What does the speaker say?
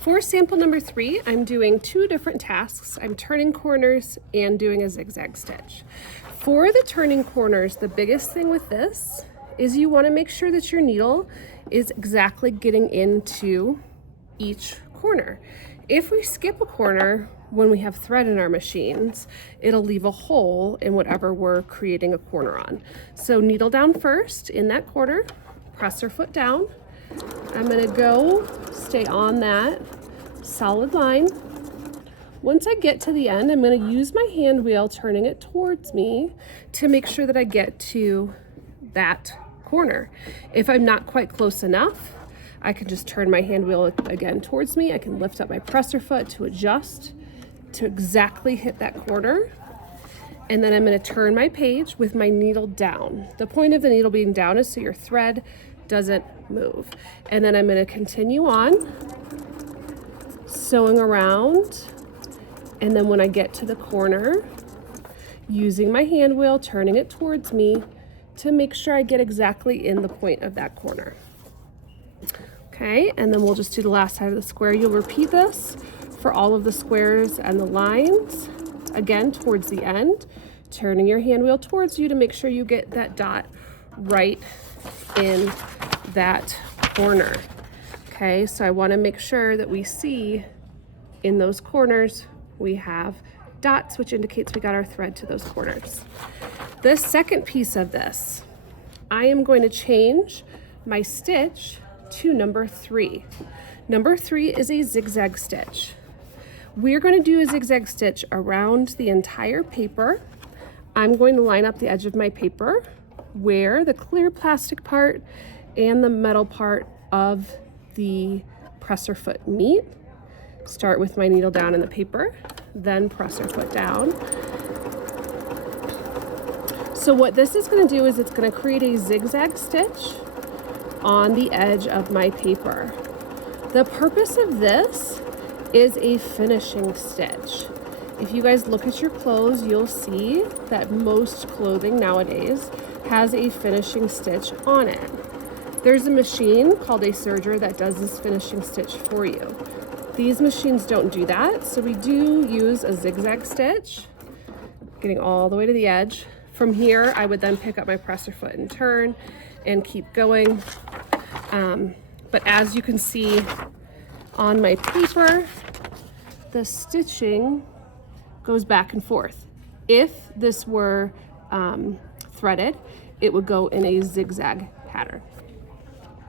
For sample number 3, I'm doing 2 different tasks. I'm turning corners and doing a zigzag stitch. For the turning corners, the biggest thing with this is you want to make sure that your needle is exactly getting into each corner. If we skip a corner when we have thread in our machines, it'll leave a hole in whatever we're creating a corner on. So needle down first in that corner, presser foot down. I'm gonna go stay on that solid line. Once I get to the end, I'm gonna use my hand wheel, turning it towards me to make sure that I get to that corner. If I'm not quite close enough, I can just turn my hand wheel again towards me. I can lift up my presser foot to adjust to exactly hit that corner. And then I'm gonna turn my page with my needle down. The point of the needle being down is so your thread doesn't move. And then I'm gonna continue on sewing around. And then when I get to the corner, using my hand wheel, turning it towards me to make sure I get exactly in the point of that corner. Okay, and then we'll just do the last side of the square. You'll repeat this for all of the squares and the lines. Again, towards the end, turning your hand wheel towards you to make sure you get that dot right in that corner. Okay, so I want to make sure that we see in those corners we have dots, which indicates we got our thread to those corners. The second piece of this, I am going to change my stitch to number 3. Number 3 is a zigzag stitch. We're going to do a zigzag stitch around the entire paper. I'm going to line up the edge of my paper where the clear plastic part and the metal part of the presser foot meet. Start with my needle down in the paper, then presser foot down. So what this is going to do is it's going to create a zigzag stitch on the edge of my paper. The purpose of this is a finishing stitch. If you guys look at your clothes, you'll see that most clothing nowadays has a finishing stitch on it. There's a machine called a serger that does this finishing stitch for you. These machines don't do that, so we do use a zigzag stitch, getting all the way to the edge. From here, I would then pick up my presser foot and turn and keep going. But as you can see on my paper, the stitching goes back and forth. If this were threaded, it would go in a zigzag pattern.